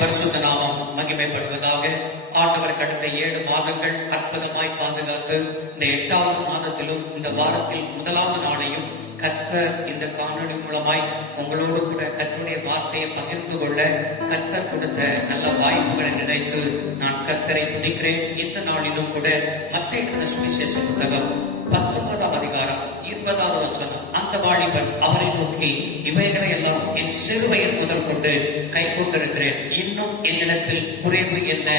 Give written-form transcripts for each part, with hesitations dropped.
பரிசுத்த நாமம் மகிமைப்படுவதாக. ஆண்டவருக்கு அடுத்த 7 மாதங்கள் அற்புதமாய் பாதுகாத்து இந்த 8வது மாதத்திலும் இந்த வாரத்தில் 1வது நாளையும் கர்த்தர் இந்த காணொளி மூலமாய் உங்களோடு கூட கர்த்தருடைய வார்த்தையை பகிர்ந்து கொள்ள கர்த்தர் கொடுத்த நல்ல வாய்ப்புகளை நினைத்து நான் கர்த்தரை துதிக்கிறேன். இந்த நாளிலும் கூட மத்தேயு சுவிசேஷ புத்தகம் 19ஆம் அதிகாரம் 20வது வசனம், அந்த வாலிபன் அவரை நோக்கி, இவைகளை எல்லாம் என் சிறுவயது முதல் கொண்டு கை கொண்டிருக்கிறேன், இன்னும் என்னிடத்தில் குறைவு என்ன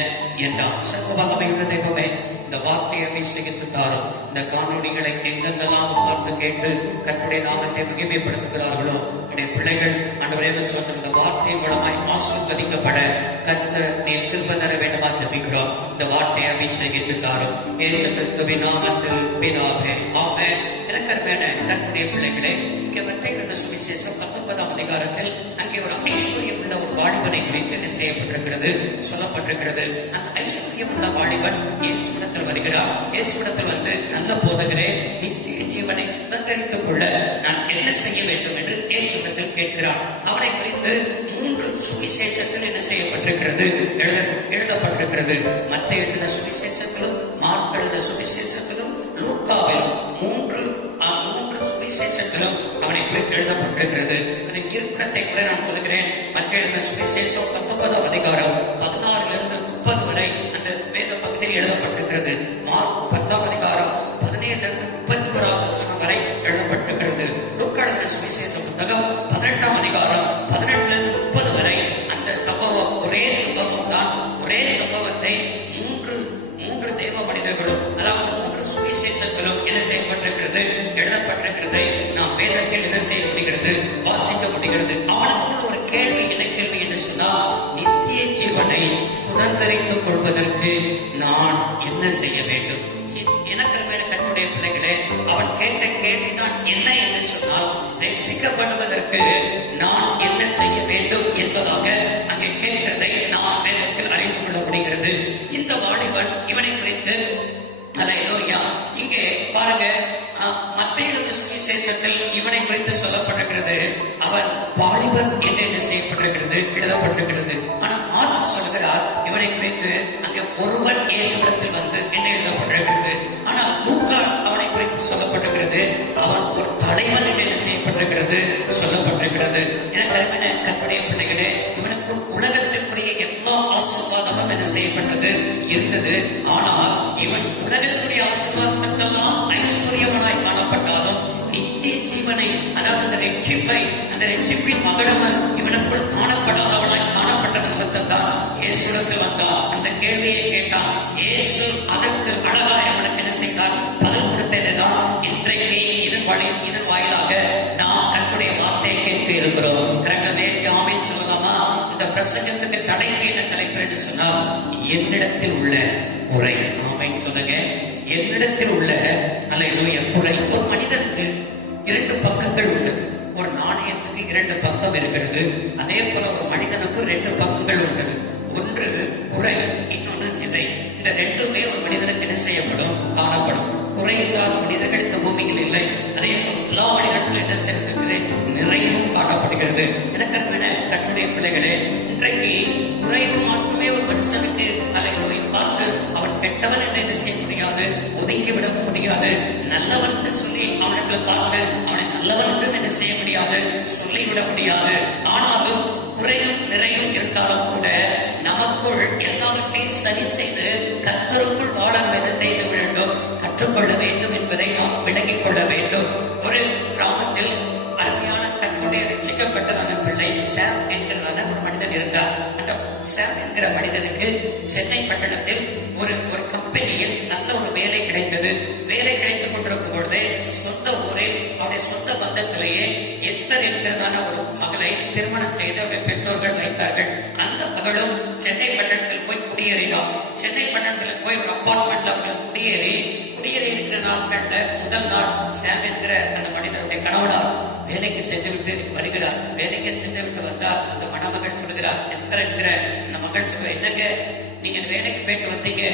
என்றான். சர்வவல்லமையுள்ள தெய்வமே, இந்த வார்த்தையை அபிஷேகித்துட்டாரும் இந்த காணொளிகளை எங்கெங்கெல்லாம் பார்த்து கேட்டு கர்த்தருடைய நாமத்தை மகிமைப்படுத்துகிறார்களோ உடைய பிள்ளைகள் ஆண்டவரே சொல்ற இந்த வார்த்தை மூலமாய் ஆசீர்வதிக்கப்பட கர்த்தர் நீர் கிருபை தர வேண்டுமா ஜெபிக்கிறோம். இந்த வார்த்தையை அபிஷேகித்துட்டாரும் இயேசு கிறிஸ்துவின் நாமத்தில் பிதாவே, ஆமென். எனக்கருமையான கர்த்தருடைய பிள்ளைகளே, இங்கே மத்தேயு சுவிசேஷம் 19ஆம் அதிகாரத்தில் அங்கே ஒரு ஐஸ்வர்யம் உள்ள ஒரு வாலிபனை குறித்து என்ன செய்யப்பட்டிருக்கிறது, சொல்லப்பட்டிருக்கிறது. அந்த ஐஸ்வர்யம் உள்ள வாலிபன் இயேசுவிடத்தில் வருகிறார். இயேசுவிடத்தில் வந்து, நல்ல போதகரே, நித்திய ஜீவனை சுதந்திரித்துக் கொள்ள நான் என்ன செய்ய வேண்டும் என்று இயேசுவிடத்தில் கேட்கிறார். அவனை குறித்து 3 சுவிசேஷத்தில் என்ன செய்யப்பட்டிருக்கிறது, எழுதப்பட்டிருக்கிறது. மத்தேயு சுவிசேஷத்திலும், மார்க் எழுதின சுவிசேஷத்திலும், லூக்காவிலும் 3 சுவிசேஷத்திலும் அவனை குறித்து எழுதப்பட்டிருக்கிறது. அதன் இருப்பிடத்தை கூட நான் சொல்லுகிறேன். மத்தேயு சுவிசேஷம் 19ஆம் அதிகாரம் 16லிருந்து 30 வரை அந்த வேத பகுதியில் எழுதப்பட்டிருக்கிறது. மார்க் 10ஆம் அதிகாரம் 17லிருந்து 31ஆம் வசனம் வரை எழுதப்பட்டிருக்கிறது. லூக்கா எழுதின சுவிசேஷ புத்தகம் 18ஆம் அதிகாரம் 18லிருந்து 30 வரை அந்த சம்பவம் ஒரே சம்பவம் தான். ஒரே சம்பவத்தை மூன்று தேவ மனிதர்களும், அதாவது 3 சுவிசேஷங்களும் என்ன செய்யப்பட்டிருக்கிறது, எழுதப்பட்டிருக்கிறதை நாம் வேதத்தில் என்ன செய்ய முடிகிறது, வாசிக்க முடிகிறது. அவனுக்குள்ள ஒரு கேள்வி, என்ன கேள்வி என்று சொன்னால், நித்திய ஜீவனை சுதந்திரித்துக் கொள்வதற்கு நான் என்ன செய்ய வேண்டும்? எனக்கு கர்த்தருடைய பிள்ளைகளே, அவன் கேட்ட கேள்விதான் என்ன என்று சொன்னால், ரட்சிக்கப்படுவதற்கு நான் என்ன செய்ய வேண்டும் என்பதாக அங்கே கேட்கிறதை நாம் வேதத்தில் அறிந்து கொள்ள முடிகிறது. இந்த வாலிபன் இவனை குறித்து அல்லேலூயா, இங்கே பாருங்க, மத்தேயு சுவிசேஷத்தில் இவனை குறித்து சொல்லப்பட்டிருக்கிறது. அவன் வாலிபன் என்று என்ன செய்யப்பட்டிருக்கிறது, எழுதப்பட்டிருக்கிறது. ஆனா மார்க் சொல்கிறார், இவனை குறித்து அங்கே ஒருவன் இயேசுவிடத்தில் வந்து என்ன எழுதப்பட்டிருக்கிறது. ஆனா லூக்கா அவனை குறித்து சொல்லப்பட்டிருக்கிறது, அவன் ஒரு தலைவன் என்று என்ன செய்யப்பட்டிருக்கிறது, சொல்லப்பட்டிருக்கிறது. எனக்கு அருமையான கர்த்தருடைய பிள்ளைகளே, இவனுக்கு உலகத்திற்குரிய எல்லா ஆசீர்வாதமும் என்ன செய்யப்பட்டது, இருந்தது. ஆனால் இவன் உலகத்துடைய ஆசீர்வாதத்துக்கெல்லாம் ஐஸ்வர்யவனாய் காணப்பட்டாலும் நித்திய ஜீவனை, அதாவது அந்த ரட்சிப்பை, அந்த ரட்சிப்பின் மகடம் இவனுக்குள் காணப்படாதவனாய் காணப்பட்டது நிமித்தம்தான் இயேசுவிடத்தில் வந்தான். அந்த கேள்வியை கேட்டான். இயேசு அதற்கு அழகாய் அவனுக்கு என்ன செய்தார், பதில் கொடுத்ததுதான் இன்றைக்கு இதன் வாயிலாக நாம் கர்த்தருடைய வார்த்தையை கேட்க இருக்கிறோம். கரெக்டாக ஆமென் சொல்லலாமா? இந்த பிரசங்கத்துக்கு தலைப்பு என்ன தலைப்பு என்று சொன்னால், என்னிடத்தில் உள்ள குறை. ஆமென் சொல்லுங்க. என்னிடத்தில் உள்ள அல்லேலூயா குறை. ஒரு மனிதனுக்கு 2 பக்கங்கள் உண்டு. ஒரு நாணயத்துக்கு 2 பக்கம் இருக்கிறது. அதே போல ஒரு மனிதனுக்கு 2 பக்கங்கள் உள்ளது. ஒன்று குறை, இன்னொன்று நிறை. இந்த 2மே ஒரு மனிதனுக்கு என்ன செய்யப்படும், காணப்படும். குறை இல்லாத மனிதர்கள் இந்த பூமியில் இல்லை. அதே போல எல்லா மனிதர்களும் என்ன செய்யறது, நிறைவும் காணப்படுகிறது. எனக்கு கர்த்தருடைய பிள்ளைகளே, இன்றைக்கு குறைவு மட்டுமே ஒரு மனுஷனுக்கு அல்லேலூயா பார்த்து அவன் கெட்டவன் என்று என்ன செய்ய முடியாது, ஒதுக்கி விட முடியாது. நல்லவன் என்று சொல்லி அவனுக்கு பார்த்து அவனை நல்லவன் என்று என்ன செய்ய முடியாது, சொல்லிவிட முடியாது. ஆனாலும் குறையும் நிறையும் இருந்தாலும் கூட நமக்குள் எல்லாவற்றையும் சரி செய்து கர்த்தருக்குள் வாழ என்ன செய்ய வேண்டும், கற்றுக்கொள்ள வேண்டும் என்பதை நாம் விளங்கிக் கொள்ள வேண்டும். ஒரு கிராமத்தில் அருமையான கர்த்தருடைய ரட்சிக்கப்பட்டதான பிள்ளை சாம் என்கிறதான ஒரு மனிதன் இருந்தார். அந்த சாம் என்கிற மனிதனுக்கு சென்னை பட்டணத்தில் ஒரு கம்பெனியில் நல்ல ஒரு வேலை கிடைத்தது. வேலை கிடைத்துக் கொண்டிருக்கும் பொழுதே சொந்த ஊரில் அவருடைய சொந்த பந்தத்திலேயே எஸ்தர் என்கிறதான ஒரு மகளை திருமணம் செய்து அவருடைய பெற்றோர்கள் வைத்தார்கள். அந்த மகளும் சென்னை பட்டணத்தில் போய் குடியேறினார். சென்னை பட்டணத்தில் போய் ஒரு அப்பார்ட்மெண்ட்ல குடியேறி இருக்கிற நாட்கள்ல முதல் நாள் சாம் என்கிற அந்த மனிதனுடைய கணவனார் வேலைக்கு சென்று விட்டு வருகிறார். வேலைக்கு சென்று விட்டு வந்தார். அந்த மணமகள் சொல்கிறார், எஸ்தர் என்கிற அந்த மகள் சொல்ற, என்னங்க நீங்க வேலைக்கு போயிட்டு வந்தீங்க,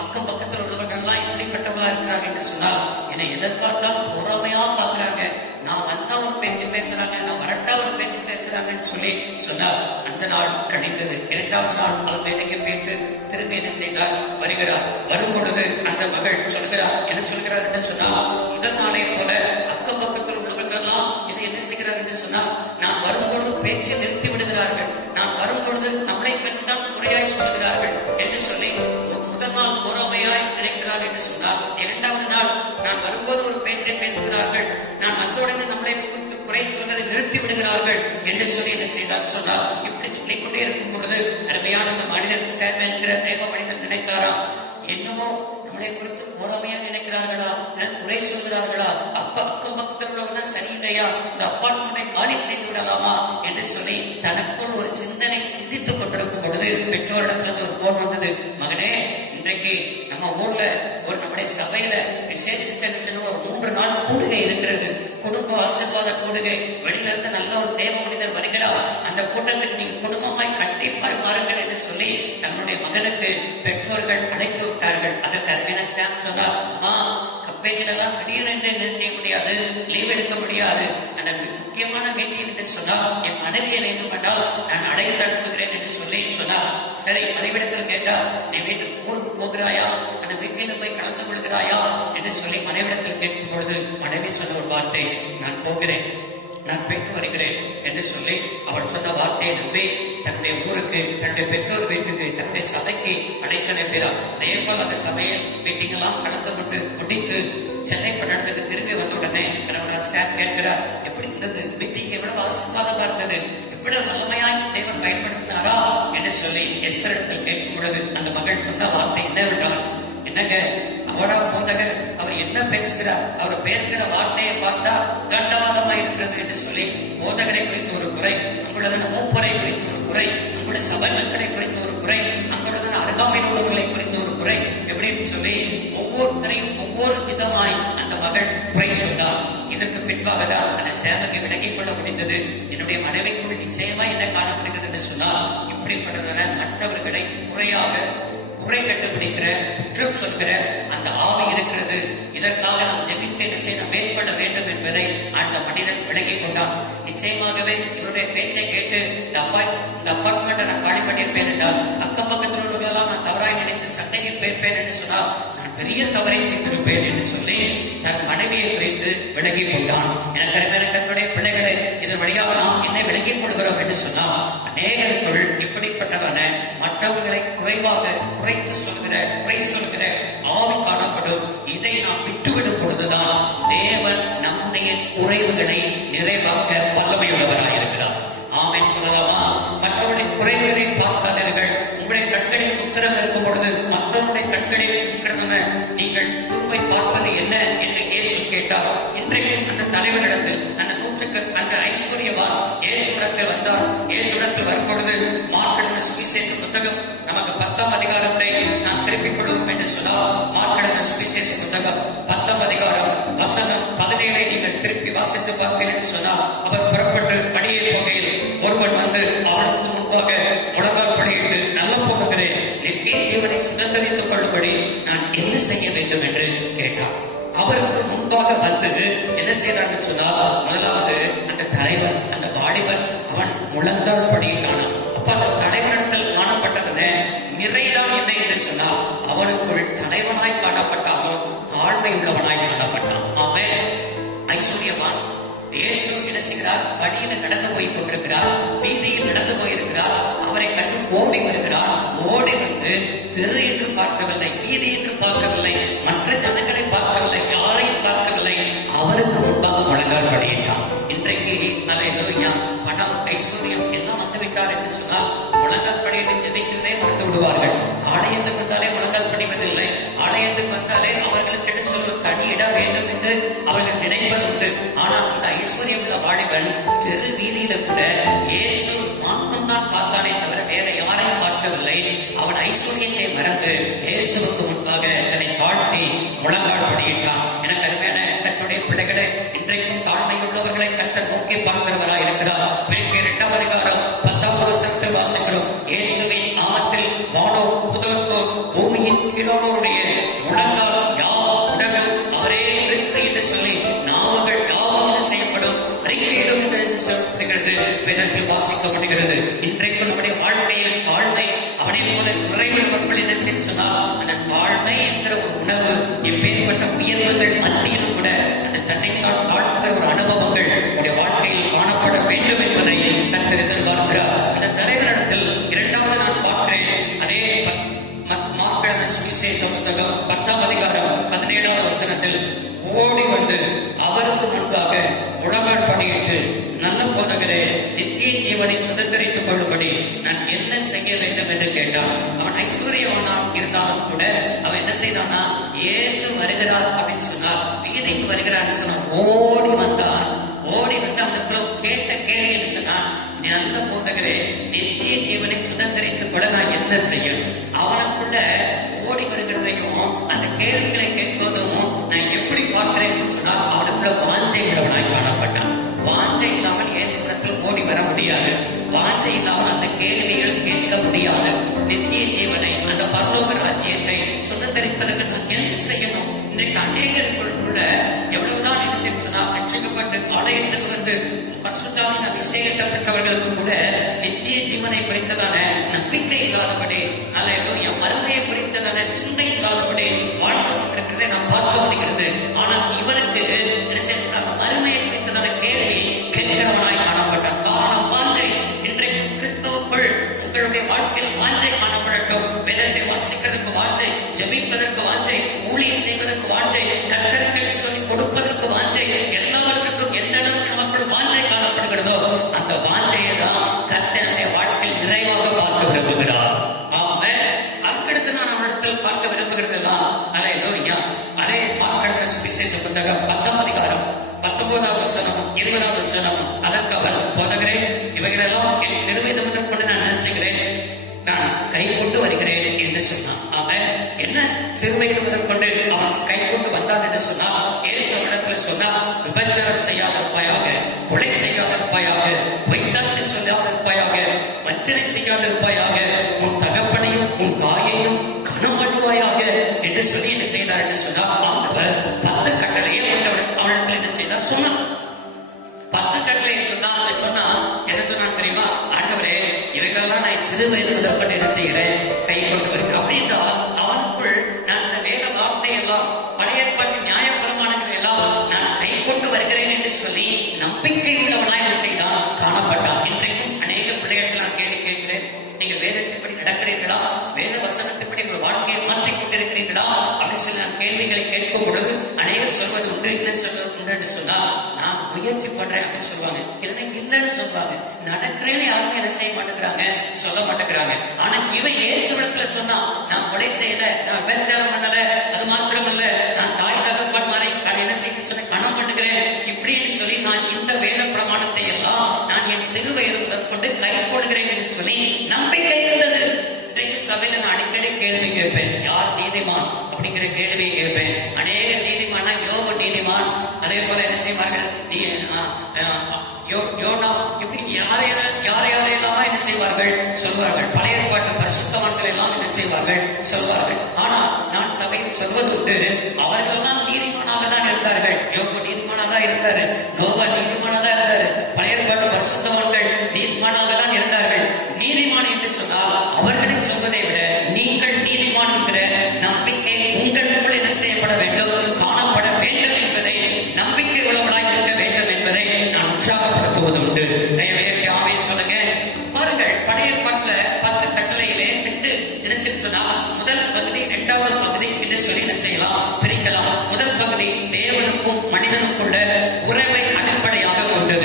அக்கம் பக்கத்தில் உள்ளவர்கள் எல்லாம் இப்படிப்பட்டவங்களா இருக்கிறாங்க என்று சொன்னால் என்னை எதிர்பார்த்தாலும் பொறாமையா பாக்குறாங்க. நான் வந்தா ஒரு பேச்சு பேசுறாங்க, நான் வரட்டா ஒரு பேச்சு பேசுறாங்க. இருக்கிறார்கள் என்று சொல்லி சொன்னார். அந்த நாள் கழிந்தது. இரண்டாவது நாள் அவர் வேலைக்கு போயிட்டு திரும்பி என்ன செய்தார்? வருகிறார். வரும் பொழுது அந்த மகள் சொல்கிறார். என்ன சொல்கிறார் என்று சொன்னால், முதல் நாளை போல அக்கம் பக்கத்தில் உள்ளவர்கள் எல்லாம் இதை என்ன செய்கிறார் என்று சொன்னால், நாம் வரும்பொழுது பேச்சை நிறுத்தி விடுகிறார்கள், நாம் வரும்பொழுது நம்மளை பற்றித்தான் முறையாய் சொல்கிறார்கள் என்று சொல்லி முதல் நாள் பொறாமையாய் நினைக்கிறார் என்று சொன்னார். இரண்டாவது நாள் நான் வரும்போது ஒரு பேச்சை பேசுகிறார்கள், நான் வந்தவுடனே நம்மளை குறித்து குறை சொல்வதை நிறுத்தி விடுகிறார்கள் என்று சொல்லி என்ன செய்தார் சொன்னார். இப்படி சொல்லிக் கொண்டே இருக்கும் பொழுது அருமையான அந்த மனிதன் சேம் என்கிற தேவ மனிதன் நினைத்தாராம், என்னமோ நம்மளை குறித்து பொறாமையா நினைக்கிறார்களா, குறை சொல்கிறார்களா, அக்கம் பக்கத்தில் உள்ளவர்கள் சரியில்லையா, இந்த அப்பார்ட்மெண்டை காலி செய்து விடலாமா என்று சொல்லி தனக்குள் ஒரு சிந்தனை சிந்தித்துக் கொண்டிருக்கும் பொழுது பெற்றோரிடத்திலிருந்து ஒரு போன் வந்தது. மகனே, இன்றைக்கு நம்ம ஊர்ல ஒரு நம்முடைய சபையில விசேஷத்தை ஒரு 3 நாள் கூடுகை இருக்கிறது, குடும்ப ஆசீர்வாத கூடுகை. வெளியில இருந்து நல்ல ஒரு தேவ மனிதர் வருகிறார், அந்த கூட்டத்துக்கு நீங்க குடும்பமாய் கண்டிப்பாய் பாருங்கள் என்று சொல்லி தன்னுடைய மகனுக்கு பெற்றோர்கள் அழைப்பு விட்டார்கள். அதற்கு அருமையான ஸ்டாம்ப் சொன்னார், கம்பெனில எல்லாம் திடீரென்று என்ன செய்ய முடியாது, லீவ் எடுக்க முடியாது, அந்த முக்கியமான மீட்டிங் என்று சொன்னால் என் மனைவியை வேண்டும் என்றால் நான் அடைந்து அனுப்புகிறேன் என்று சொல்லி சொன்னார். சரி, மனைவிடத்தில் கேட்டால், நீ வீட்டுக்கு ஊருக்கு போகிறாயா, அந்த வீட்டில் போய் கலந்து கொள்கிறாயா என்று சொல்லி மனைவிடத்தில் கேட்கும் பொழுது மனைவி சொன்ன ஒரு வார்த்தை, நான் போகிறேன், நான் போயிட்டு வருகிறேன் என்று சொல்லி அவள் சொன்ன வார்த்தையை நம்பி தன்னுடைய ஊருக்கு, தன்னுடைய பெற்றோர் வீட்டுக்கு, தன்னுடைய சபைக்கு அழைத்து அனுப்பினார். அதேபோல் அந்த சபையில் மீட்டிங் எல்லாம் கலந்து கொண்டு முடித்து சென்னை நடந்தது. திரும்பி வந்த உடனே சார் கேட்கிறார், எப்படி இருந்தது மீட்டிங், எவ்வளவு ஆசீர்வாதமா இருந்தது, எவ்வளவு வல்லமையாய் தேவன் பயன்படுத்தினாரா என்று சொல்லி எஸ்தரிடத்தில் கேட்கும் பொழுது அந்த மகள் சொன்ன வார்த்தை என்னவென்றால், என்னங்க அவரா போதகர், அவர் என்ன பேசுகிறார், அவர் பேசுகிற வார்த்தையை பார்த்தா தண்டவாதமாய் இருக்கிறது என்று சொல்லி போதகரை குறித்து ஒரு குறை, அங்குள்ளதான மூப்பரை குறித்து ஒரு குறை, அங்குள்ள சபை மக்களை குறித்து ஒரு குறை, அங்குள்ளதான அருகாமையில் உள்ளவர்களை குறித்து ஒரு குறை, எப்படின்னு சொல்லி ஒவ்வொருத்தரையும் ஒவ்வொரு விதமாய் அந்த மகள் குறை சொன்னார். இதற்கு பின்பாக தான் அந்த சேவகை விலகிக் கொள்ள முடிந்தது. என்னுடைய மனைவிக்குள் நிச்சயமா என்ன காணப்படுகிறது என்று சொன்னால், இப்படிப்பட்டதான மற்றவர்களை குறை கண்டுபிடிக்கிற, குற்றம் சொல்கிற அந்த ஆவி இருக்கிறது. இதற்காக நாம் ஜெபித்து என்ன செய்ய மேற்கொள்ள வேண்டும் என்பதை அந்த மனிதன் விலகிக் கொண்டான். நிச்சயமாகவே இவருடைய பேச்சை கேட்டு இந்த அப்பார்ட்மெண்ட்டை நான் காலி பண்ணியிருப்பேன் என்றால், அக்கம் பக்கத்தில் உள்ளவர்களெல்லாம் நான் தவறாய் நினைத்து சண்டையில் போயிருப்பேன் என்று சொன்னால் நான் பெரிய தவறை செய்திருப்பேன் என்று சொல்லி தன் மனைவியை குறித்து விலகிக் கொண்டான். எனக்கு தன்னுடைய பிள்ளைகளை இதன் வழியாக நாம் என்ன விலகிக் கொள்கிறோம் என்று சொன்னால், அநேகருக்குள் இப்படிப்பட்டவன மற்றவர்களை குறைத்து சொல்கிற, குறை சொல்கிற ஆவி காணப்படும். இதை நாம் விட்டுவிடும் பொழுதுதான் தேவன் நம்முடைய குறைவுகளை நிறைவாக்க வல்லமையுள்ளவராக இருக்கிறார். ஆமென் சொல்லலாமா? மற்றவருடைய குறைவுகளை பார்க்காதீர்கள். உங்களுடைய கண்களில் உத்தரவு இருக்கும் பொழுது மற்றவருடைய கண்களில் இருக்கிறது, நீங்கள் துருப்பை பார்ப்பது என்ன என்று இயேசு கேட்டார். இன்றைக்கு அந்த தலைவரிடத்தில் அந்த ஐஸ்வர்யவான் இயேசுவிடத்தில் வந்தார். இயேசுவிடத்தில் வரும் பொழுது மார்க் சுவிசேஷ புத்தகம் நமக்கு 10ஆம் அதிகாரத்தை நாம் திருப்பிக் கொள்வோம் என்று சொன்னால், மார்க் சுவிசேஷ புத்தகம் 10ஆம் அதிகாரம் வசனம் 17 நீங்கள் திருப்பி வாசித்து பார்ப்பீர்கள் என்று சொன்னால், அவர் புறப்பட்டு படியே போகையில் ஒருவன் வந்து அவனுக்கு முன்பாக முழங்கால் படியிட்டு, நல்ல போகிறேன், நித்திய ஜீவனை சுதந்திரித்துக் கொள்ளும்படி நான் என்ன செய்ய வேண்டும் என்று கேட்டார். அவருக்கு முன்பாக வந்து என்ன செய்யறாங்க சொன்னால், முதலாவது அந்த தலைவன், அந்த வாலிபன் அவன் முழங்கால் படியிட்டான். அப்ப அந்த தலைவனிடத்தில் காணப்பட்டதுன்னு நிறைதான் என்ன என்று சொன்னால், அவனுக்குள் தலைவனாய் காணப்பட்டாலும் தாழ்மை உள்ளவனாய் காணப்பட்டான். அவன் ஐஸ்வர்யவான். இயேசு என்ன செய்கிறார்? படியில நடந்து போய் கொண்டிருக்கிறார், வீதியில் நடந்து போயிருக்கிறார். அவரை கண்டு ஓடி வருகிறார். ஓடி வந்து தெரு என்று பார்க்கவில்லை, வீதி என்று பார்க்கவில்லை, மற்ற ஜனங்களை பார்க்கவில்லை, யாரையும் பார்க்கவில்லை, அவருக்கு முன்பாக முழங்கால் படியிட்டான். இன்றைக்கு அல்லேலூயா, பணம், ஐஸ்வர்யம் எல்லாம் வந்துவிட்டார் என்று சொன்னால் முழங்கால் படியிட்டு ஜெபிக்கிறதே மறந்து விடுவார்கள். ஆலயத்துக்கு வந்தாலே முழங்கால் படிவதில்லை. ஆலயத்துக்கு வந்தாலே அவர்களுக்கு என்ன சொல்லும், தனி இடம் வேண்டும் என்று அவர்கள் நினைப்பதுண்டு. ஆனால் இந்த ஐஸ்வர்யம் உள்ள வாலிபன் தெரு வீதியில கூட இயேசு மாத்திரம் பார்த்தானே தவிர வேற யாரையும் பார்க்கவில்லை. அவன் ஐஸ்வர்யத்தை மறந்து இயேசுவுக்கு முன்பாக தன்னை தாழ்த்தி முழங்கால் படியிட்டான். எனக்கு அருமையான தன்னுடைய பிள்ளைகளை, இன்றைக்கும் தாழ்மை உள்ளவர்களை கர்த்தர் நோக்கி பார்க்கிறவராய் இருக்கிறார். பிலிப்பியர் 8ஆம் அதிகாரம் 10வது வசனத்தில் வாசிக்கிறோம், இயேசுவின் நாமத்தில் வானோர் முதல்வோர் பூமியின் கீழோருடைய முழங்கால் உடல் அவரே கிறிஸ்து என்று சொல்லி நாவுகள் யாவும் செய்யப்படும், அறிக்கையிடும் என்று என்று சொல்லப்படுகிறது, வேதத்தில் வாசிக்கப்படுகிறது. இன்றைக்கு நம்முடைய வாழ்க்கையில் தாழ்மை அவனை போல நிறைவு மக்கள் என்ன செய்ய சொன்னால் அந்த தாழ்மை என்கிற ஒரு உணவு எப்பேற்பட்ட உயர்வுகள் மத்தியிலும் கூட அந்த தன்னைத்தான் தாழ்த்துகிற ஒரு அனுபவங்கள் நம்முடைய வாழ்க்கையில் காணப்பட வேண்டும் என்பதை கர்த்தர் எதிர்பார்க்கிறார். இந்த தலைவரிடத்தில் இரண்டாவது நான் பார்க்கிறேன். அதே மார்க் சுவிசேஷ புத்தகம் 10ஆம் அதிகாரம் 17வது வசனத்தில் ஓடி வந்து அவருக்கு முன்பாக முழங்கால் படியிட்டு, நல்ல போதகரே, நித்திய ஜீவனை சுதந்திரித்துக் கொள்ளும்படி நான் என்ன செய்ய வேண்டும் என்று கேட்டான். அவன் ஐஸ்வர்யவனா இருந்தாலும் கூட அவன் என்ன செய்தான்னா, இயேசு வருகிறார் அப்படின்னு சொன்னார், வீதிக்கு வருகிறார் சொன்னான். ஓடி வந்தான். ஓடி வந்து அவனுக்குள்ள கேட்ட கேள்வி என்று சொன்னான், நல்ல போதகரே, நித்திய ஜீவனை சுதந்திரித்துக் கொள்ள நான் என்ன செய்யணும்? அவனுக்குள்ள ஓடி வருகிறதையும் அந்த கேள்விகளை கேட்பதும் நான் எப்படி பார்க்கிறேன் என்று சொன்னால், அவனுக்குள்ள வாஞ்சை உள்ளவனாய் காணப்பட்டான். வாஞ்சை இல்லாமல் இயேசுவிடத்தில் ஓடி வர முடியாது. வாஞ்சை இல்லாமல் அந்த கேள்விகள் கேட்க முடியாது. நித்திய ஜீவனை, அந்த பரலோக ராஜ்யத்தை சுதந்திரிப்பதற்கு நான் என்ன செய்யணும்? இன்றைக்கு அநேகருக்குள்ள எவ்வளவுதான் என்ன செய்யணும்னா, ரட்சிக்கப்பட்டு ஆலயத்துக்கு வந்து பரிசுத்தாவின் அபிஷேகத்தை பெற்றவர்களுக்கு கூட நித்திய ஜீவனை குறித்ததான நம்பிக்கை இல்லாதபடி, அல்லேலூயா, மறுமையை குறித்ததான சிந்தை இல்லாதபடி வாழ்ந்து கொண்டிருக்கிறதை நாம் பார்க்க முடிகிறது. ஆனால் இவனுக்கு என்ன செய்யணும், மறுமையை குறித்ததான கேள்வி கேட்கிறவனாய் காணப்பட்டான். காரணம் வாஞ்சை. இன்றைக்கு கிறிஸ்தவுக்குள் உங்களுடைய வாழ்க்கையில் வாஞ்சை காணப்படட்டும். வேதத்தை வாசிக்கிறதுக்கு வாஞ்சை, ஜெபிப்பதற்கு வாஞ்சை, ஊழியம் செய்வதற்கு வாஞ்சை, கர்த்தருக்கு சொல்லி கொடுப்பதற்கு வாஞ்சை, எல்லாவற்றுக்கும் எந்த அளவுக்கு நமக்குள் வாஞ்சை காணப்படுகிறதோ அந்த வாஞ்சையை தான் கர்த்தருடைய வாழ்க்கையில் நிறைவாக பார்க்க விரும்புகிறார். அதுக்கடுத்து நான் அவனிடத்தில் பார்க்க விரும்புகிறதெல்லாம் அதே மார்க் சுவிசேஷ புத்தகம் 10ஆம் அதிகாரம் 19வது வசனம் 20வது வசனம். அதற்கு அவன், போதகரே, இவைகளெல்லாம் என் சிறுவயது முதல் கொண்டு நான் என்ன செய்கிறேன், நான் கை கொண்டு வருகிறேன் என்று சொன்னான். அவன் என்ன சிறுவயது முதல் கொண்டு அவன் கை கொண்டு வந்தான் என்று சொன்னால், இயேசு இடத்துல சொன்னா, விபச்சாரம் செய்யாதிருப்பாயாக, கொலை செய்யாதிருப்பாயாக, பொய்சாட்சி சொல்லாதிருப்பாயாக, வஞ்சனை செய்யாதிருப்பாயாக, உன் தகப்பனையும் உன் தாயையும் கனம் பண்ணுவாயாக என்று சொல்லி என்ன செய்தார் என்று சொன்னால், ஆண்டவர் 10 கட்டளையை அவனிடத்தில் என்ன செய்தார் சொன்னார். 10 கட்டளையை சொன்னா என்ன சொன்னான் தெரியுமா? ஆண்டவரே, இவைகளெல்லாம் நான் சிறு வயது முதற்கொண்டு என்ன செய்கிறேன், கை கொண்டு வருகிறேன் அப்படின்னா அவனுக்குள் நான் இந்த வேத வார்த்தை எல்லாம், பழைய ஏற்பாட்டு நியாய பிரமாணங்கள் எல்லாம் நான் கை கொண்டு வருகிறேன் என்று சொல்லி நம்பிக்கை உள்ளவனாய் என்ன செய்தான், காணப்பட்டான். இன்றைக்கும் அநேக பிள்ளைகளுக்கு நான் கேட்கிறேன், நீங்க வேதத்தின்படி நடக்கிறீர்களா, வேத வசனத்தின்படி உங்கள் வாழ்க்கையை மாற்றிக் கொண்டிருக்கிறீர்களா அப்படின்னு சொல்லி நான் கேள்விகளை கேட்கும் பொழுது அநேகர் சொல்வது உண்டு. என்ன சொல்வது உண்டு என்று சொன்னா, நான் முயற்சி பண்றேன் அப்படின்னு சொல்லுவாங்க, இல்லைன்னு சொல்லுவாங்க. நடக்கிறேன்னு யாருமே என்ன செய்ய மாட்டேங்கிறாங்க, சொல்ல மாட்டேங்கிறாங்க. ஆனா இவன் இயேசுவிடத்துல சொன்னா, நான் கொலை செய்யல, நான் விபச்சாரம் பண்ணல, அது மாத்திரமல்ல, நான் தாய் தகப்பன் மாதிரி என்ன செய்ய சொல்லி கணம் பண்ணுகிறேன் இப்படின்னு சொல்லி நான் இந்த வேத பிரமாணத்தை எல்லாம் நான் என் சிறு வயது முதற்கொண்டு கை கொள்கிறேன் என்று சொல்லி நம்பிக்கை இருந்தது. இன்றைக்கு சபையில நான் அடிக்கடி கேள்வி கேட்பேன், யார் நீதிமான் அப்படிங்கிற கேள்வியை கேட்பேன். அநேக நீதிமானா யோபு நீதிமான், அதே போல என்ன செய்வார்கள், யோனா, இப்படி யாரையெல்லாம் என்ன செய்வார்கள் சொல்வார்கள். பழைய ஏற்பாட்டு பரிசுத்தவான்கள் எல்லாம் என்ன செய்வார்கள் சொல்வார்கள். ஆனா நான் சபையில் சொல்வது உண்டு, அவர்கள் தான் நீதிமானாக தான் இருந்தார்கள். யோபு நீதிமானாக தான் இருந்தாரு, நோவா நீதிமானாக தான் இருந்தாரு, பழைய ஏற்பாட்டு பரிசுத்தவான்கள் நீதிமானாக தான் இருந்தார்கள். நீதிமான் என்று சொன்னால் அவர்களை சொல்வதை விட நீங்கள் நீதிமான் என்கிற நம்பிக்கை உங்களுக்குள் என்ன செய்யப்பட வேண்டும், காணப்பட வேண்டும் என்பதை, நம்பிக்கை உள்ளவர்களாய் இருக்க வேண்டும் என்பதை நான் உற்சாகப்படுத்துவது உண்டு. சொல்லுங்க பாருங்கள், பழைய ஏற்பாட்டுல 10 கட்டளையிலே விட்டு என்ன சொன்னா, முதல் பகுதி 2வது பகுதி என்று சொல்லி என்ன செய்யலாம், பிரிக்கலாம். முதல் பகுதி தேவனுக்கும் மனிதனுக்குள்ள உறவை அடிப்படையாக கொண்டு,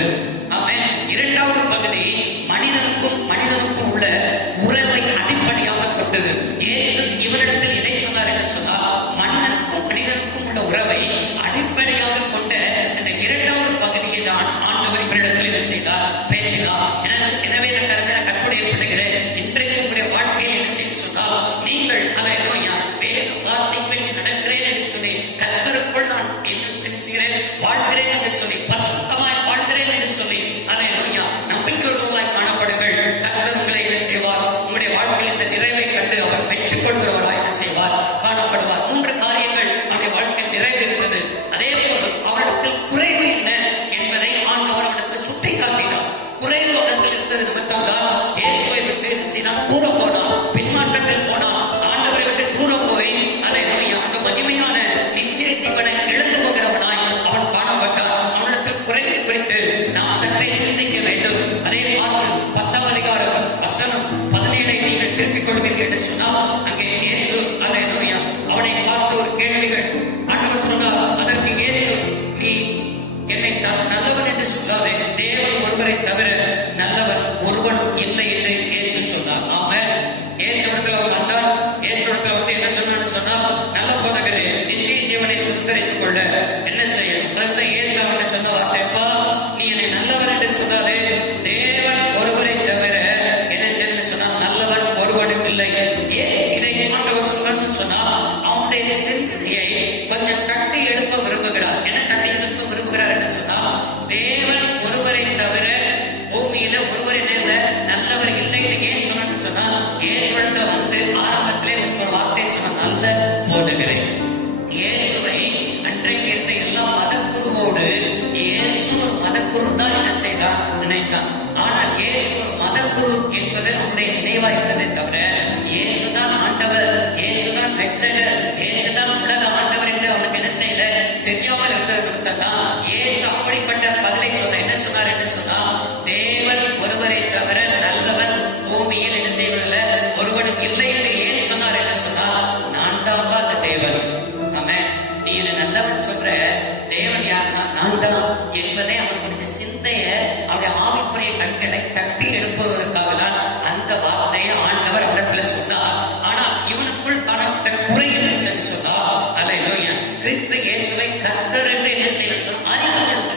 வெளிக்காட்டினார். குறைவு இடத்தில் இருந்தது நிமித்தம் தான் இயேசுவை விட்டு தூரம் போனா, பின்மாற்றத்தில் போனா, ஆண்டவரை விட்டு தூரம் போய் அல்லேலூயா அந்த மகிமையான நித்திய ஜீவனை இழந்து போகிறவனாய் அவன் காணப்பட்டான். அவனிடத்தில் குறைவை குறித்து நாம் சற்றே சிந்திக்க வேண்டும். அதே பார்த்து 10ஆம் அதிகாரம் வசனம் 17 நீங்கள் திருப்பிக் கொள்வீர்கள் என்று சொன்னால், அங்கே இயேசு அல்லேலூயா அவனை பார்த்து ஒரு கேள்விகள் ஆண்டவர் சொன்னார். அதற்கு இயேசு, நீ என்னை நல்லவன் என்று சொல்லாதே, தேவன் ஒருவரை தவிர நல்லவன் ஒருவனும் இல்லை என்று இயேசு சொன்னார். ஆமென். இயேசுவிடத்தில் அவர் வந்தார். இயேசுவிடத்தில் வந்து என்ன சொன்னான்னு சொன்னால், நல்ல போதகரே, நித்திய ஜீவனை சுதந்திரித்துக் கொள்ள என்ன செய்யணும்? அதாவது இயேசு அவனை சொன்ன வார்த்தைப்பா, நீ என்னை நல்லவன் என்று சொல்லாதே, தேவன் ஒருவரை தவிர என்ன செய்யணும்னு சொன்னால் நல்லவன் ஒருவனும் இல்லை. இதை ஆண்டவர் சொல்லணும்னு சொன்னால் அவனுடைய சிந்தனையை கொஞ்சம் தட்டி எழுப்ப விரும்புகிறார். என்ன தட்டி எழுப்ப விரும்புகிறார் என்று சொன்னால், தேவன் ஒருவரை தவிர பூமியில ஒருவரின் நல்லவர் இல்லை என்று ஏன் சொன்னு சொன்னா, இயேசுவிடத்துல வந்து ஆரம்பத்திலே ஒரு வார்த்தை சொன்ன, நல்ல போதகரே. இயேசுவை அன்றைக்கு இருந்த எல்லா மதக்குருவோடு இயேசு ஒரு மதக்குரு தான் என்ன செய்தார் நினைத்தான். ஆனால் இயேசு ஒரு மதக்குரு என்பது அவனுடைய நினைவாயிருந்ததை தவிர, இயேசுதான் ஆண்டவர், இயேசுதான் ரட்சகர், இயேசுதான் உலக ஆண்டவர் என்று அவனுக்கு என்ன செய்யல தெரியாமல் இருந்தது தான் இயேசு அப்படிப்பட்ட பதிலை சொன்ன. என்ன சொன்னார் என்று சொன்னால், தேவன் ஒருவரை தவிர நல்லவன் பூமியில் என்ன செய்வதில்லை, ஒருவனும் இல்லை என்று ஏன் சொன்னார் என்று சொன்னால், நான் தான் அந்த தேவன். ஆமென். நீ என்ன நல்லவன் சொல்ற, தேவன் யாருன்னா நான் தான் என்பதை அவன் கொஞ்சம் சிந்தைய அவருடைய ஆவிக்குரிய கண்களை தட்டி எழுப்புவதற்காக தான் அந்த வார்த்தையை ஆண்டவர் இடத்துல சொன்னார். ஆனால் இவனுக்குள் காணப்பட்ட குறை என்ன சொன்னால், அல்லேலூயா, கிறிஸ்து இயேசுவை கர்த்தர் என்று என்ன செய்யணும் சொன்னால் அறிந்து கொண்டு,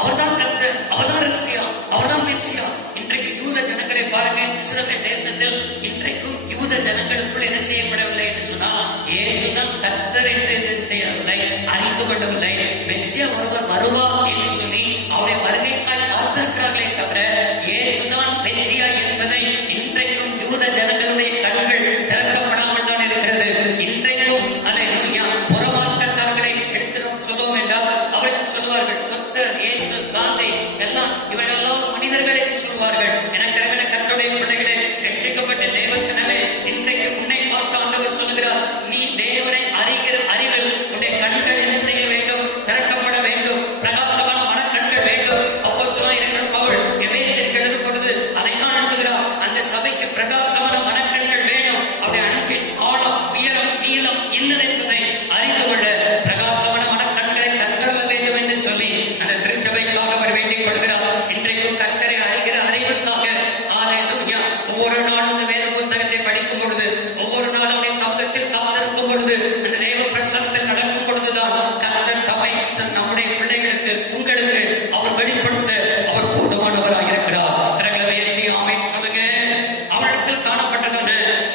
அவர்தான் கர்த்தர், அவர்தான் ரட்சியா, அவர்தான் மெசியா. இன்றைக்கு யூத ஜனங்களை பாருங்க, இஸ்ரவேல் தேசத்தில் இன்றைக்கும் யூத ஜனங்களுக்குள் என்ன செய்யப்படவில்லை என்று சொன்னால், இயேசுதான் கர்த்தர் என்று செய்யவில்லை, அறிந்து கொள்ளவில்லை. மெசியா ஒருவர் வருவார் என்று சொல்லி அவருடைய வருகைக்காக காத்திருக்கிறார்களே தவிர, இயேசுதான் மெசியா என்பதை இன்றைக்கும் யூத ஜனங்களுடைய கண்கள் திறக்கப்படாமல் தான் இருக்கிறது. இன்றைக்கும் அல்லேலூயா புறமாற்றக்காரர்களை எடுத்து சொல்லுவோம் என்றால் அவர்கள் சொல்லுவார்கள், புத்தர், இயேசு, காந்தி எல்லாம் இவர்களெல்லாம் மனிதர்கள் என்று சொல்வார்கள். எனக்கு அறிவின கர்த்தருடைய பிள்ளைகளே, ரட்சிக்கப்பட்ட தேவத்தினமே, இன்றைக்கு உன்னை பார்த்து ஆண்டவர் சொல்லுகிறார், நீ தேவனை அறிகிற அறிவில் உன்னுடைய கண்கள் என்ன செய்ய வேண்டும், திறக்கப்பட வேண்டும், பிரகாசமான மனக்கண்கள் வேண்டும். அப்போ சொன்ன பவுல் எபேசியருக்கு எழுதும் பொழுது அதை தான் எழுதுகிறார், அந்த சபைக்கு பிரகாசமான மனக்கண்கள் வேணும். அவருடைய அன்பின் ஆழம், உயரம், நீளம் இன்னது என்பதை அறிந்து கொள்ள பிரகாசமான மனக்கண்களை தந்தரல வேண்டும் என்று சொல்லி அந்த திருச்சபைக்காக அவர் வேண்டிக் கொள்கிறார். இன்றைக்கும் கர்த்தரை அறிகிற அறிவுக்காக அல்லேலூயா ஒவ்வொரு நாளும் இந்த வேத புத்தகத்தை படிக்கும் பொழுது, ஒவ்வொரு நாளும் அவருடைய சப்தத்தில் காத்திருக்கும் பொழுது, அந்த தேவ பிரசன்னத்தில் நடக்கும் பொழுதுதான் கர்த்தர் தம்மை நம்முடைய பிள்ளைகளுக்கு, உங்களுக்கு அவர் வெளிப்படுத்த அவர் போதுமானவராக இருக்கிறார். கரங்களை உயர்த்தி ஆமென் சொல்லுங்க. அவரிடத்தில் காணப்பட்டதான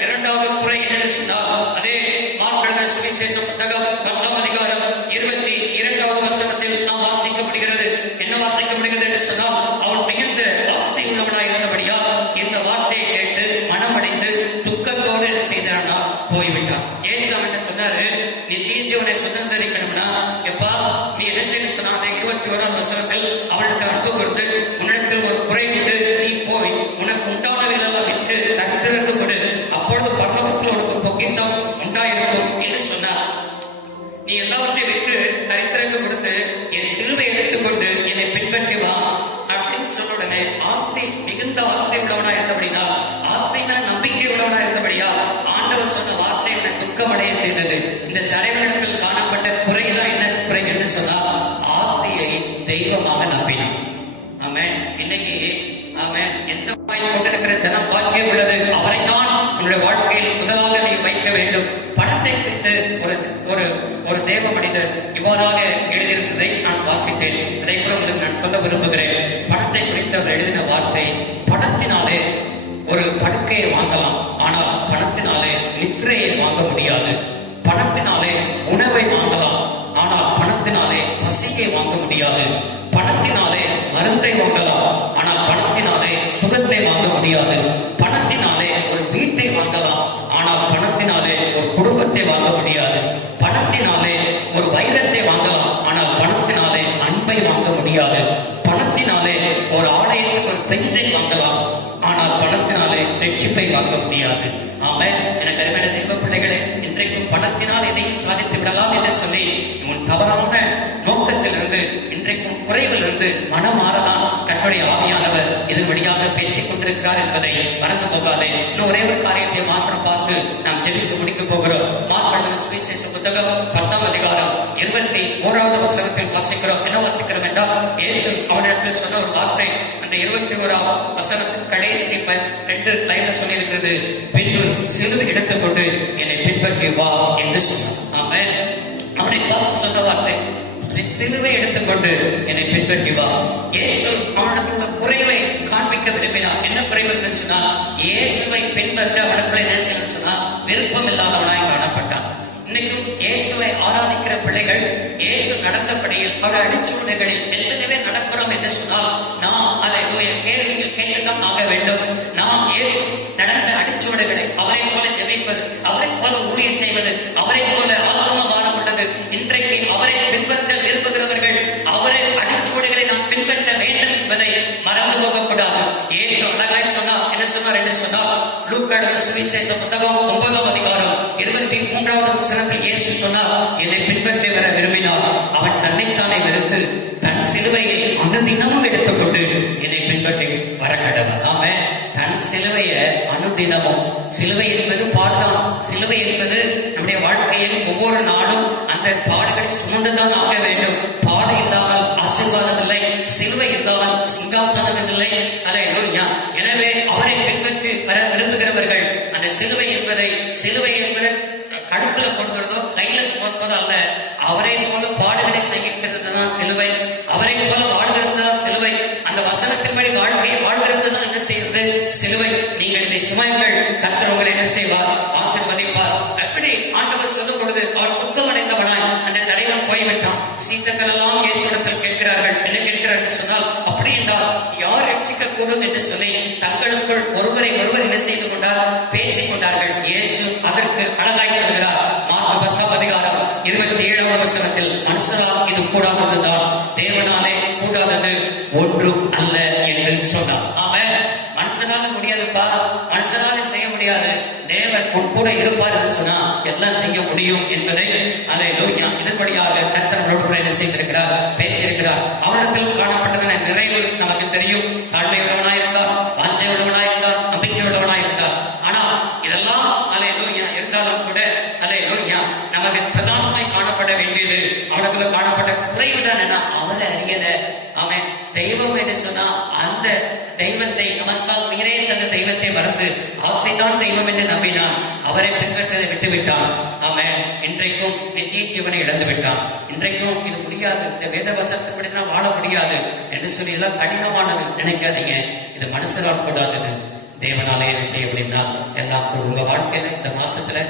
இரண்டாவது குறை என்ன சொன்னால், அதே மார்க் சுவிசேஷ புத்தகம் 10ஆம் அதிகாரம் 22வது வசனத்தில் நாம் வாசிக்கப்படுகிறது. என்ன வாசிக்கப்படுகிறது என்று சொன்னால், அவன் மிகுந்த வார்த்தை உள்ளவனாய் இருந்தபடியா இந்த வார்த்தையை கேட்டு மனமடைந்து துக்கத்தோடு என்ன செய்தானா போய்விட்டான். இயேசு அவன் சொன்னாரு, நீ தீர்த்தியவனை சுதந்திரிக்கணும்னா எப்பா நீ என்ன செய்ய சொன்ன 21வது வசனத்தில் அவனுக்கு அன்பு கொடுத்து, உன்னிடத்தில் ஒரு குறை உண்டு, நீ போய் உனக்கு உண்டானவையெல்லாம் விற்று தரித்திரருக்கு கொடு, அப்பொழுது பரலோகத்தில் உனக்கு பொக்கிஷம் உண்டாயிருக்கும் என்று சொன்னார். நீ எல்லாவற்றையும் விற்று தரித்திரருக்கு கொடுத்து என் சிலுவை எடுத்துக்கொண்டு என்னை பின்பற்றி வா அப்படின்னு சொன்ன உடனே, ஆஸ்தி மிகுந்த ஆஸ்தி உள்ளவனா இருந்தபடினா, ஆஸ்தினா நம்பிக்கை உள்ளவனா இருந்தபடியா ஆண்டவர் சொன்ன வார்த்தை என்னை துக்கமடைய செய்தது. இந்த தலைவரிடத்தில் காணப்பட்ட குறைதான் என்ன குறை என்று சொன்னால், ஆஸ்தியை தெய்வமாக நம்பினான். ஆமென். இன்னைக்கு ஆமென், எந்த கொண்டிருக்கிற ஜனம் பாக்கியம் உள்ளது, அவரை தான் உன்னுடைய வாழ்க்கையில் முதலாக நீ வைக்க வேண்டும். பணத்தை குறித்து ஒரு ஒரு தேவ மனிதர் இவ்வாறாக எழுதியிருப்பதை நான் வாசித்தேன். அதை கூட உங்களுக்கு நான் சொல்ல விரும்புகிறேன். பணத்தை குறித்து அவர் எழுதின வார்த்தை, பணத்தினாலே ஒரு படுக்கையை வாங்கலாம், ஆனால் பணத்தினாலே நித்திரையை வாங்க முடியாது. பணத்தினாலே உணவை வாங்கலாம், ஆனால் பணத்தினாலே பசியை வாங்க முடியாது. பணத்தினாலே மருந்தை வாங்கலாம், ஆனால் பணத்தினாலே சுகத்தை வாங்க முடியாது. பணத்தினாலே ஒரு வீட்டை வாங்கலாம், ஆனால் பணத்தினாலே ஒரு குடும்பத்தை வாங்க முடியாது. பணத்தினாலே ஒரு வைரத்தை வாங்கலாம், ஆனால் பணத்தினாலே அன்பை வாங்க முடியாது. பணத்தினாலே ஒரு பெஞ்சை வாங்கலாம், ஆனால் பணத்தினாலே ரட்சிப்பை வாங்க முடியாது. ஆமென். எனக்கு அருமையான தெய்வ பிள்ளைகளே, இன்றைக்கு பணத்தினால் எதையும் சாதித்து விடலாம் என்று சொல்லி உன் தவறான நோக்கத்திலிருந்து, இன்றைக்கும் குறைவிலிருந்து மனம் மாறதான் கர்த்தருடைய ஆவியானவர் இதன் வழியாக பேசிக் கொண்டிருக்கிறார் என்பதை மறந்து போகாதே. இன்னும் ஒரே ஒரு காரியத்தை மாத்திரம் பார்த்து நாம் ஜெபித்து முடிக்க போகிறோம். மார்க் சுவிசேஷ புத்தகம் 10ஆம் அதிகாரம் 21வது வசனத்தில் வாசிக்கிறோம். என்ன வாசிக்கிறோம் என்றால், இயேசு அவனிடத்தில் சொன்ன ஒரு வார்த்தை அந்த 21ஆம் வசனத்தின் கடைசி 2 லைன்ல சொல்லி இருக்கிறது, பின்பு சிலுவை எடுத்துக்கொண்டு என்னை பின்பற்றி வா என்று சொன்னார். ஆமென். அவனை பார்த்து சொன்ன வார்த்தை, சிலுவை எடுத்துக்கொண்டு என்னை பின்பற்றி வா. இயேசு அவனுக்குள்ள குறைவை காண்பிக்க விரும்பினார். என்ன குறைவு என்று சொன்னால், இயேசுவை பின்பற்ற அவனுக்குள்ள என்ன செய்யணும் சொன்னா விருப்பம் இல்லாதவனாய் காணப்பட்டான். இன்னைக்கும் இயேசுவை ஆராதிக்கிற பிள்ளைகள் இயேசு நடந்தபடியில் பல அடிச்சூடுகளில் எல்லாமே நடக்கிறோம் என்று சொன்னால் நாம் அதை கேள்வியில் கேட்டுதான் ஆக வேண்டும். நாம் இயேசு நடந்த அடிச்சூடுகளை அவரை போல ஜெபிப்பது, அவரை போல ஊழியம் செய்வது, அவரை போல ஆத்மபாரம் உள்ளது. இன்றைக்கு அவரை பின்பற்ற விரும்புகிறவர்கள் அவரை அடிச்சூடுகளை நாம் பின்பற்ற வேண்டும் என்பதை மறந்து போகக்கூடாது. இயேசு அழகாய் சொன்னார். என்ன சொன்னார் என்று சொன்னால், லூக்கா சுவிசேஷ புத்தகம் 9ஆம் அதிகாரம் 23வது வசனத்தில் இயேசு சொன்னார், என்னை பின்பற்றி வர விரும்பினார் அவன் தன்னைத்தானே வெறுத்து தன் சிலுவையை அனுதினமும் எடுத்துக்கொண்டு என்னை பின்பற்றி வர கடவன். நாம தன் சிலுவையை அனுதினமும், சிலுவை என்பது பாடுதான். சிலுவை என்பது நம்முடைய வாழ்க்கையில் ஒவ்வொரு நாளும் அந்த பாடுகளை சுமந்துதான் ஆக வேண்டும். பாடு இல்லாமல் ஆசீர்வாதம் இல்லை, சிலுவை இல்லாமல் சிங்காசனம் இல்லை. அல்லேலூயா. எனவே அவரை பின்பற்றி வர விரும்புகிறவர்கள் அந்த சிலுவை என்பது கழுத்துல கொடுக்கிறதோ கையில சுமப்பதோ அல்ல, அவரை போல பாடுகளை செய்கிறது தான் சிலுவை, அவரை போல வாழ்கிறது தான் சிலுவை, அந்த வசனத்தின்படி வாழ்க்கையை வாழ்கிறது தான் என்ன செய்வது சிலுவை. நீங்கள் இதை சுமைகள் கர்த்தர் உங்களை என்ன செய்வார், ஆசீர்வதிப்பார். எப்படி ஆண்டவர் சொல்லும் பொழுது அவர் துக்கமடைந்தவனாய் அந்த தலைவன் போய்விட்டான். சீசர்கள் எல்லாம் இயேசுவிடத்தில் கேட்கிறார்கள். என்ன கேட்கிறார் என்று சொன்னால், அப்படி என்றால் யார் ரட்சிக்க கூடும் என்று சொல்லி தங்களுக்குள் ஒருவரை ஒருவர் என்ன செய்து கொண்டார், பேசிக் கொண்டார்கள். இயேசு அதற்கு அழகாய் சொல்கிறார். மார்க் 10ஆம் அதிகாரம் 27வது வசனத்தில், மனுஷரால் இது கூடாததுதான், தேவனாலே கூடாதது ஒன்றும் அல்ல என்று சொன்னார். ஆமென். மனுஷனால முடியாதுப்பா, மனுஷனால செய்ய முடியாது, தேவன் கூட இருப்பார் என்று சொன்னா எல்லாம் செய்ய முடியும் என்பதை அல்லேலூயா இதன் வழியாக கர்த்தரோடு என்ன செய்திருக்கிறார், பேசியிருக்கிறார். அவனிடத்தில் காணப்பட்டதான நிறைவு நமக்கு தெரியும். தாழ்மையுள்ளவனாயிருந்தார், வாஞ்சையுள்ளவனாயிருந்தார், நம்பிக்கையுள்ளவனாயிருந்தார். ஆனா இதெல்லாம் அல்லேலூயா இருந்தாலும் கூட அல்லேலூயா நமக்கு பிரதானமாய் காணப்பட வேண்டியது அவனுக்குள்ள காணப்பட்ட குறைவுதான் என்ன, அவரை அறியல. அவன் தெய்வம் என்று சொன்னா அந்த தெய்வத்தை நமக்கால் உயிரே தந்த தெய்வத்தை மறந்து அவரைத்தான் தெய்வம் என்று நம்பினான். அவரை பின்பற்றதை விட்டுவிட்டான். அவன் இன்றைக்கும் நித்திய ஜீவனை இழந்து விட்டான். இன்றைக்கும் இது முடியாது, இந்த வேத வசனத்தின்படி நான் வாழ முடியாது என்று சொல்லி எல்லாம் கடினமானது நினைக்காதீங்க. இது மனுஷரால் கூடாதது, தேவனாலே என்ன செய்ய முடியும்னா எல்லாம் உங்க வாழ்க்கையில இந்த மாசத்துல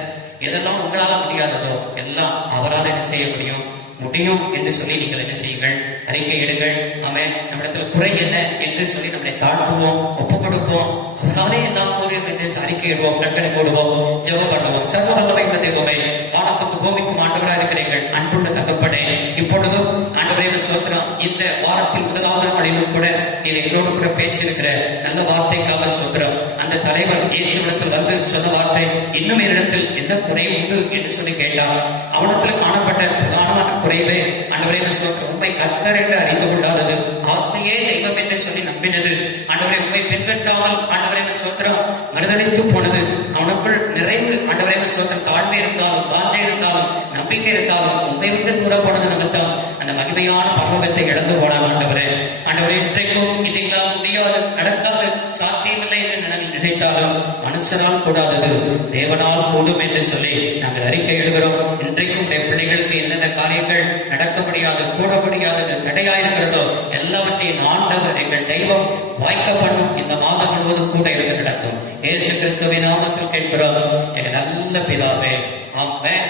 எதெல்லாம் உங்களால முடியாததோ எல்லாம் அவரால் என்ன செய்ய முடியும் என்று சொல்லி நீங்கள் என்ன செய்யுங்கள், அறிக்கை எடுங்கள். அவன் நம்மிடத்துல குறை என்ன என்று சொல்லி நம்மளை தாழ்த்துவோம், ஒப்பு கொடுப்போம். அவராலே எல்லாம் போதும் என்று அறிக்கையிடுவோம், கண்களை போடுவோம், ஜெபம் பண்ணுவோம். சர்வவல்லமை உள்ள தெய்வமே, வானத்துக்கும் பூமிக்கும் ஆண்டவராக இருக்கிறீர்கள். அன்புள்ள தகப்பனே, இப்பொழுதும் ஆண்டவரே ஸ்தோத்திரம். இந்த வாரத்தில் முதலாவது நாளிலும் கூட நீர் எங்களோடு கூட பேசியிருக்கிற நல்ல வார்த்தைக்காக ஸ்தோத்திரம். அந்த தலைவர் இயேசுவிடத்தில் வந்து சொன்ன வார்த்தை, இன்னும் என்னிடத்தில் என்ன குறை உண்டு என்று சொல்லி கேட்டான். அவனத்தில் காணப்பட்ட பிரதானமான குறைவே ஆண்டவரே ஸ்தோத்திரம், உண்மை கர்த்தர் என்று அறிந்து கொண்டாதது, ஆஸ்தியே தெய்வம் என்று சொல்லி நம்பினது, ஆண்டவரை உண்மை பின்பற்றாமல் ஆண்டவரே ஸ்தோத்திரம் மறுதளித்து போனது. அவனுக்குள் நிறைவு ஆண்டவரே ஸ்தோத்திரம் தாழ்மை இருந்தாலும், வாஞ்சை இருந்தாலும், நம்பிக்கை இருந்தாலும் உண்மை விட்டு கூற போனது நிமித்தம் அந்த மகிமையான பரலோகத்தை இழந்து போனான். ஆண்டவரே இன்றைக்கும் இது இல்லாமல் முடியாது, நடக்காது, சாத்தியமில்லை என்று நினைத்தாலும் மனுஷனால் கூடாதது தேவனால் கூடும் என்று சொல்லி நாங்கள் அறிக்கை எழுதுகிறோம். இன்றைக்கும் பிள்ளைகளுக்கு என்னென்ன காரியங்கள் நடக்க முடியாது, கூட முடியாது, தடையாயிருக்கிறதோ எல்லாவற்றையும் ஆண்டவர் எங்கள் தெய்வம் வாய்க்க பண்ணும். இந்த மாதம் முழுவதும் கூட இருந்து நடக்கும். இயேசு கிறிஸ்துவின் நாமத்தில் கேட்கிறோம் எங்கள் நல்ல பிதாவே. ஆமென்.